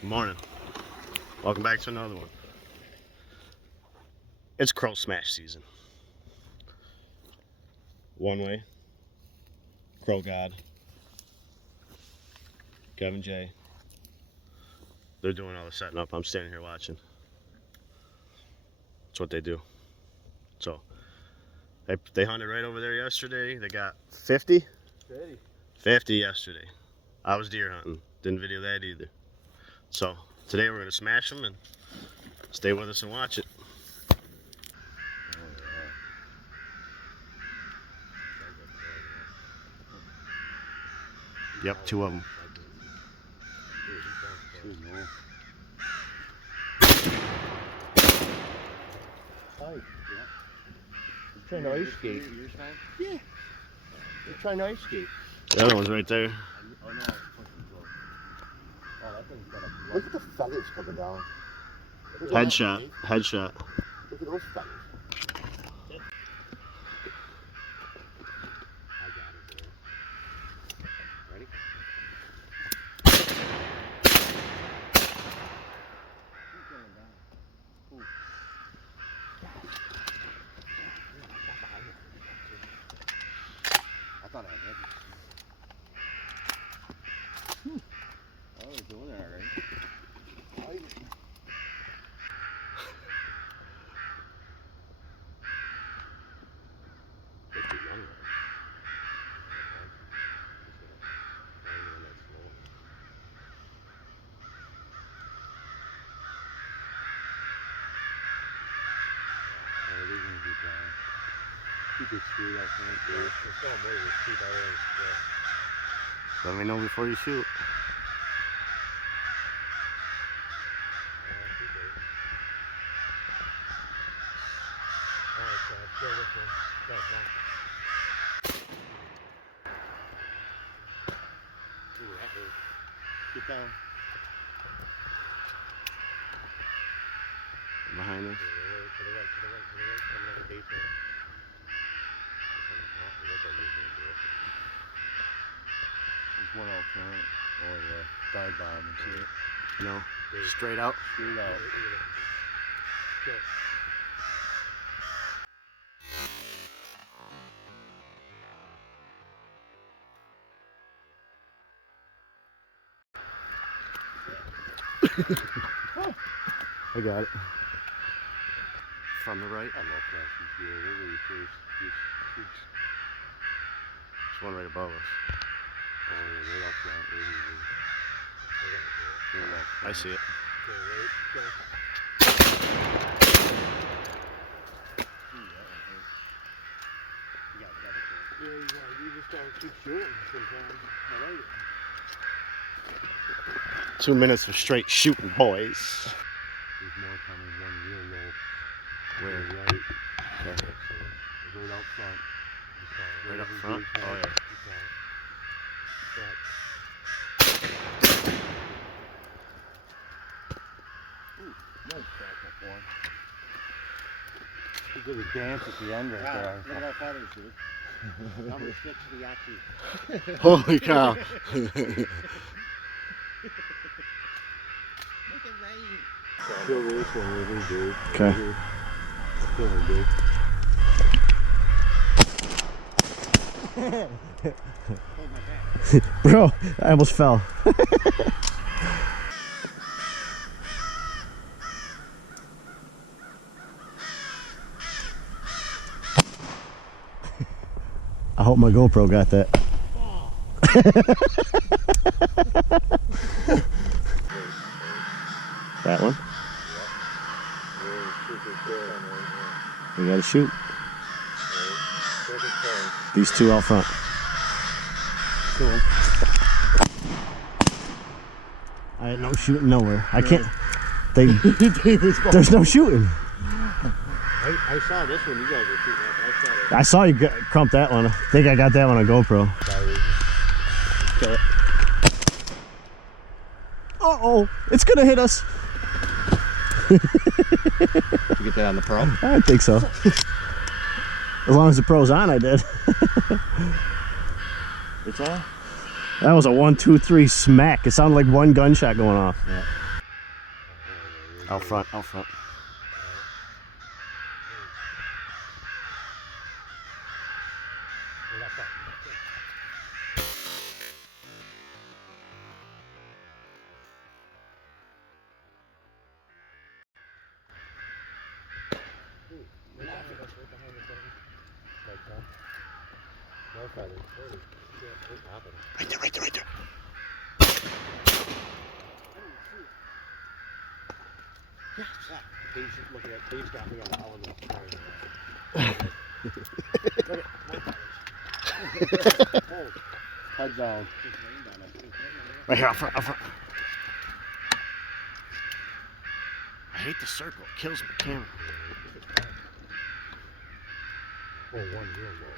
Good morning. Welcome back to another one. It's crow smash season. One Way, Crow God, Kevin J. They're doing all the setting up. I'm standing here watching. That's what they do. So they hunted right over there yesterday. They got 50? 50 yesterday. I was deer hunting. Didn't video that either. So today we're gonna smash them and stay with us and watch it. Yep, 2 of them. You're trying to ice skate. Yeah. You're trying to ice skate. The other one's right there. Oh, no. Oh, that thing's got a... Look at the feathers coming down. Headshot. Headshot. Look at those feathers. I thought I had it. Oh, we're doing that already. Let me know before you shoot. Get down. Behind us. To the right, coming up the basement. There's one out front. Oh yeah, dive bomb and shit. No, straight out. Straight out. I got it. From the right. I love flashing here. They're really first. There's one right above us. Oh yeah, right up front. Right up front. I see it. Yeah, you just gotta keep shooting sometimes. I like it. 2 minutes of straight shooting, boys. There's more coming, one real low. Where? Right. Okay. So, right out front. Right up front? Oh yeah. Nice crack up one. He did a dance at the end right there. Look at our feathers, dude. Number 6 Yachi. Holy cow. Look at rain. Kill this one with him, dude. Okay. Kill him, dude. Hold my back. Bro, I almost fell. I hope my GoPro got that. That one? We gotta shoot. These 2 out front. Cool. I had no shooting nowhere. I can't. There's no shooting. I saw this one. You guys were shooting at. I saw you crump that one. I think I got that one on GoPro. Kill it. Uh-oh, it's gonna hit us. Did you get that on the pro? I think so. As long as the pro's on, I did. It's on? That was a 1, 2, 3 smack. It sounded like one gunshot going off. Yeah. Out front, out front. Right there, right there, right there. Yeah. Dave's just looking at. Dave's got me on the element. Look. Head down. Right here, out front, out front. I hate the circle. It kills my camera. Oh, one real low.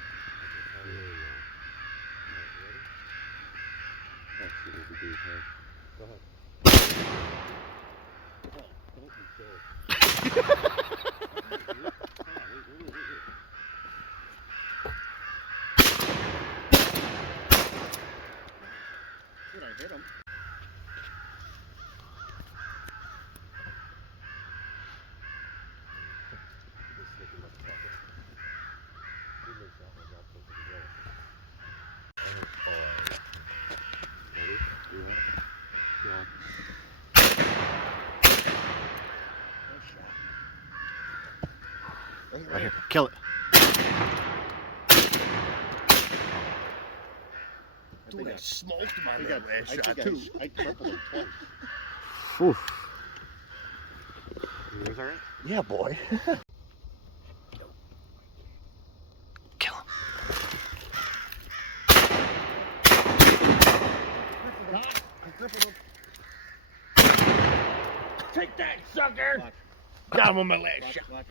Real low. Let's see what we do here. Go ahead. Oh, don't be silly. Did I hit him? This looking motherfucker. He makes that one up over the wall. Ready? Yeah. Right here. Kill it. Dude, I smoked him on that last shot, too. I crippled him twice. Whew. Yours all right? Yeah, boy. Kill him. I crippled him. Take that, sucker! Watch. Got him on my last shot. Watch.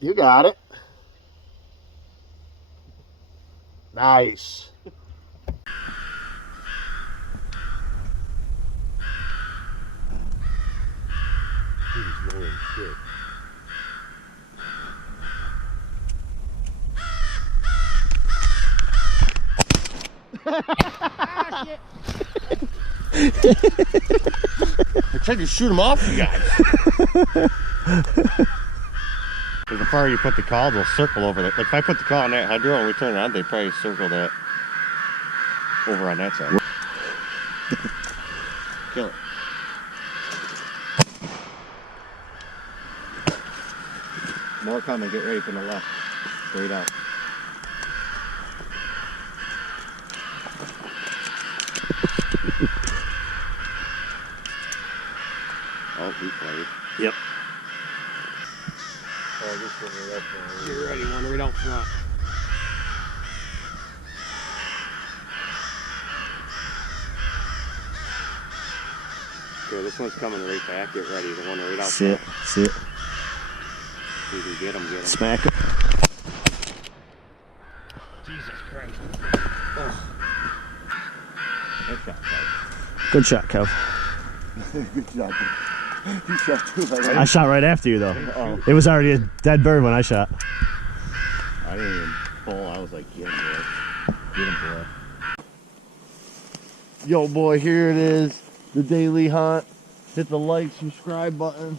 You got it. Nice. He's rolling shit. I tried to shoot him off, you guys. The farther you put the call, they'll circle over that. Like if I put the call on that hydro and we turn it on, they probably circle that over on that side. Kill it. More coming, get ready from the left. Straight out. Oh, he played. Yep. Oh, this one right up there. You're ready, one right out front. Okay, this one's coming right back. Get ready. The one right out front. Sit. If you can get him. Smack it. Jesus Christ. Oh. Good shot, Good Kev. shot, Kev. Good shot. You shot too, right? I shot right after you, though. Oh. It was already a dead bird when I shot. I didn't even pull. I was like, get him, boy. Get him, boy. Yo, boy, here it is. The daily hunt. Hit the like, subscribe button.